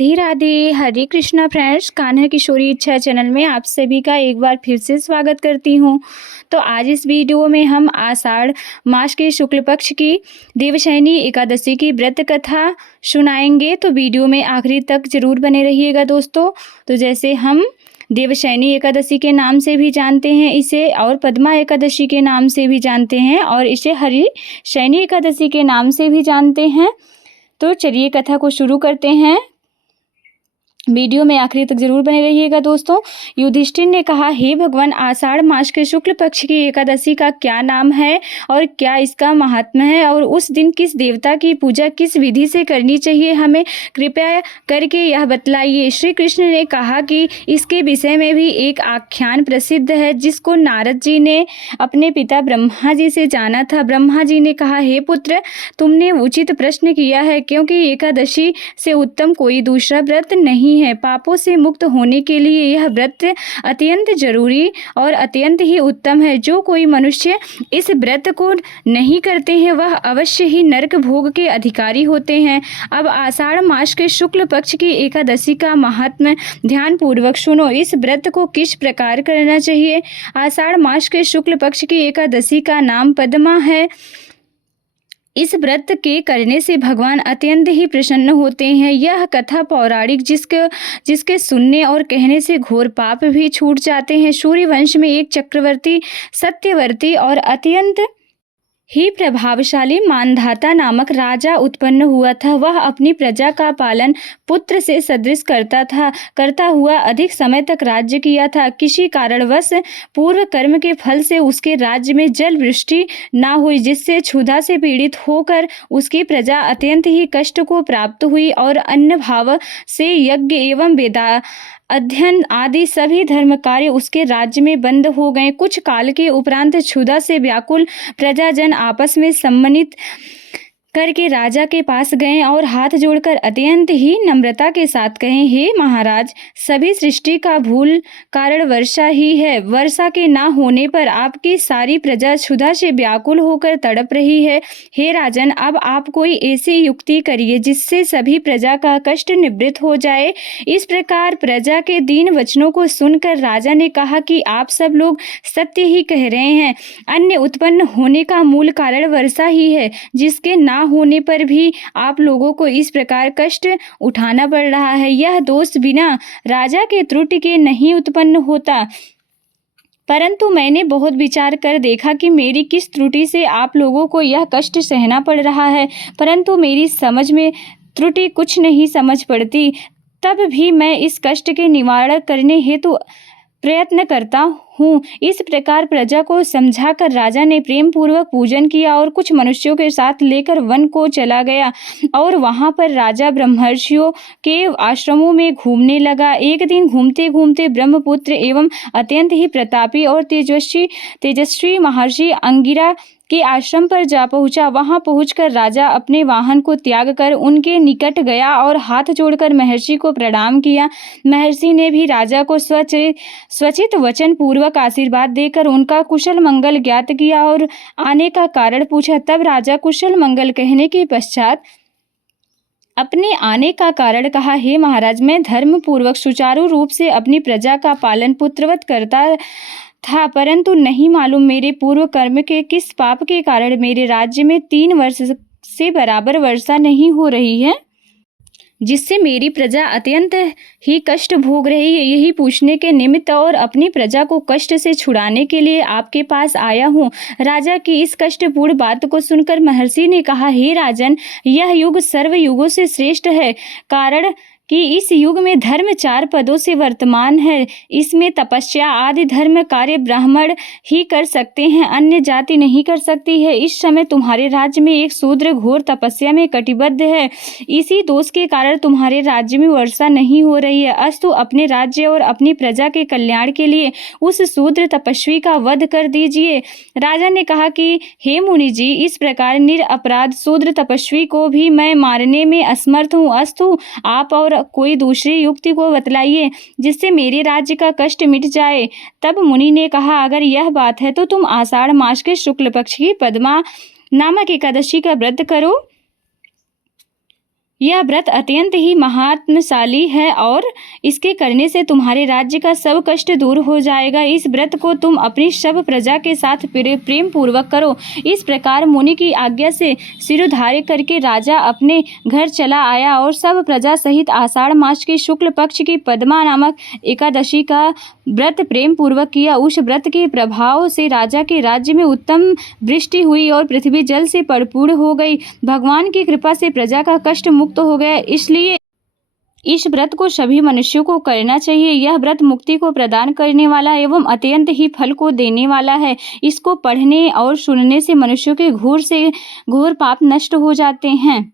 राधे राधे। हरे Krishna friends, Kanha किशोरी इच्छा channel में आप सभी का एक बार फिर से स्वागत करती हूँ। तो आज इस वीडियो में हम आषाढ़ मास के शुक्ल पक्ष की देवशयनी एकादशी की व्रत कथा सुनाएंगे। तो वीडियो में आखिरी तक जरूर बने रहिएगा दोस्तों। तो जैसे हम देवशयनी एकादशी के नाम से भी जानते हैं इसे, और पद्मा एकादशी के नाम से भी जानते हैं, और इसे हरि शयनी एकादशी के नाम से भी जानते हैं। तो चलिए कथा को शुरू करते हैं। वीडियो में आखिरी तक जरूर बने रहिएगा दोस्तों। युधिष्ठिर ने कहा, हे भगवान, आषाढ़ मास के शुक्ल पक्ष की एकादशी का क्या नाम है और क्या इसका महात्म्य है, और उस दिन किस देवता की पूजा किस विधि से करनी चाहिए, हमें कृपया करके यह बतलाइए। श्री कृष्ण ने कहा कि इसके विषय में भी एक आख्यान प्रसिद्ध है जिसको नारद जी ने अपने पिता ब्रह्मा जी से जाना था। ब्रह्मा जी ने कहा, हे पुत्र, तुमने उचित प्रश्न किया है, क्योंकि एकादशी से उत्तम कोई दूसरा व्रत नहीं है। पापों से मुक्त होने के लिए यह व्रत अत्यंत जरूरी और अत्यंत ही उत्तम है। जो कोई मनुष्य इस व्रत को नहीं करते हैं वह अवश्य ही नरक भोग के अधिकारी होते हैं। अब आषाढ़ मास के शुक्ल पक्ष की एकादशी का महात्म्य ध्यान पूर्वक सुनो। इस व्रत को किस प्रकार करना चाहिए। आषाढ़ मास के शुक्ल पक्ष की एकादशी का नाम पद्मा है। इस व्रत के करने से भगवान अत्यंत ही प्रसन्न होते हैं। यह कथा पौराणिक जिसके सुनने और कहने से घोर पाप भी छूट जाते हैं। सूर्य वंश में एक चक्रवर्ती, सत्यवर्ती और अत्यंत ही प्रभावशाली मानधाता नामक राजा उत्पन्न हुआ था। वह अपनी प्रजा का पालन पुत्र से सदृश करता हुआ अधिक समय तक राज्य किया था। किसी कारणवश पूर्व कर्म के फल से उसके राज्य में जल वृष्टि न हुई, जिससे क्षुधा से पीड़ित होकर उसकी प्रजा अत्यंत ही कष्ट को प्राप्त हुई और अन्न भाव से यज्ञ एवं वेदा अध्ययन आदि सभी धर्म कार्य उसके राज्य में बंद हो गए। कुछ काल के उपरांत क्षुधा से व्याकुल प्रजाजन आपस में सम्मिलित करके राजा के पास गए और हाथ जोड़कर अत्यंत ही नम्रता के साथ कहे, हे महाराज, सभी सृष्टि का मूल कारण वर्षा ही है। वर्षा के ना होने पर आपकी सारी प्रजा क्षुधा से व्याकुल होकर तड़प रही है। हे राजन, अब आप कोई ऐसी युक्ति करिए जिससे सभी प्रजा का कष्ट निवृत्त हो जाए। इस प्रकार प्रजा के दीन वचनों को सुनकर राजा ने कहा कि आप सब लोग सत्य ही कह रहे हैं। अन्न उत्पन्न होने का मूल कारण वर्षा ही है, जिसके ना होने पर भी आप लोगों को इस प्रकार कष्ट उठाना पड़ रहा है। यह दोष बिना राजा के त्रुटि के नहीं उत्पन्न होता, परंतु मैंने बहुत विचार कर देखा कि मेरी किस त्रुटि से आप लोगों को यह कष्ट सहना पड़ रहा है, परंतु मेरी समझ में त्रुटि कुछ नहीं समझ पड़ती। तब भी मैं इस कष्ट के निवारण करने हेतु प्रयत्न करता हूँ। इस प्रकार प्रजा को समझाकर राजा ने प्रेम पूर्वक पूजन किया और कुछ मनुष्यों के साथ लेकर वन को चला गया और वहाँ पर राजा ब्रह्मर्षियों के आश्रमों में घूमने लगा। एक दिन घूमते घूमते ब्रह्मपुत्र एवं अत्यंत ही प्रतापी और तेजस्वी महर्षि अंगिरा के आश्रम पर जा पहुंचा। वहां पहुंचकर राजा अपने वाहन को त्याग कर उनके निकट गया और हाथ जोड़कर महर्षि को प्रणाम किया। महर्षि ने भी राजा को स्वचित वचन पूर्वक आशीर्वाद देकर उनका कुशल मंगल ज्ञात किया और आने का कारण पूछा। तब राजा कुशल मंगल कहने के पश्चात अपने आने का कारण कहा, हे महाराज, मैं धर्म पूर्वक सुचारू रूप से अपनी प्रजा का पालन पुत्रवत करता था, परंतु नहीं मालूम मेरे पूर्व कर्म के किस पाप के कारण मेरे राज्य में 3 वर्ष से बराबर वर्षा नहीं हो रही है, जिससे मेरी प्रजा अत्यंत ही कष्ट भोग रही है। यही पूछने के निमित्त और अपनी प्रजा को कष्ट से छुड़ाने के लिए आपके पास आया हूँ। राजा की इस कष्टपूर्ण बात को सुनकर महर्षि ने कहा, हे राजन, यह युग सर्व युगों से श्रेष्ठ है, कारण कि इस युग में धर्म 4 पदों से वर्तमान है। इसमें तपस्या आदि धर्म कार्य ब्राह्मण ही कर सकते हैं, अन्य जाति नहीं कर सकती है। इस समय तुम्हारे राज्य में एक शूद्र घोर तपस्या में कटिबद्ध है। इसी दोष के कारण तुम्हारे राज्य में वर्षा नहीं हो रही है। अस्तु, अपने राज्य और अपनी प्रजा के कल्याण के लिए उस शूद्र तपस्वी का वध कर दीजिए। राजा ने कहा कि हे मुनि जी, इस प्रकार निरपराध शूद्र तपस्वी को भी मैं मारने में असमर्थ हूँ। अस्तु, आप और कोई दूसरी युक्ति को बतलाइए जिससे मेरे राज्य का कष्ट मिट जाए। तब मुनि ने कहा, अगर यह बात है तो तुम आषाढ़ मास के शुक्ल पक्ष की पद्मा नामक एकादशी का व्रत करो। यह व्रत अत्यंत ही महात्मशाली है और इसके करने से तुम्हारे राज्य का सब कष्ट दूर हो जाएगा। इस व्रत को तुम अपनी सब प्रजा के साथ प्रेम पूर्वक करो। इस प्रकार मुनि की आज्ञा से शिरोधार्य करके राजा अपने घर चला आया और सब प्रजा सहित आषाढ़ मास के शुक्ल पक्ष की पद्मा नामक एकादशी का व्रत प्रेम पूर्वक किया। उस व्रत के प्रभाव से राजा के राज्य में उत्तम वृष्टि हुई और पृथ्वी जल से परिपूर्ण हो गई। भगवान की कृपा से प्रजा का कष्ट मुक्त हो गया। इसलिए इस व्रत को सभी मनुष्यों को करना चाहिए। यह व्रत मुक्ति को प्रदान करने वाला एवं अत्यंत ही फल को देने वाला है। इसको पढ़ने और सुनने से मनुष्यों के घोर पाप नष्ट हो जाते हैं।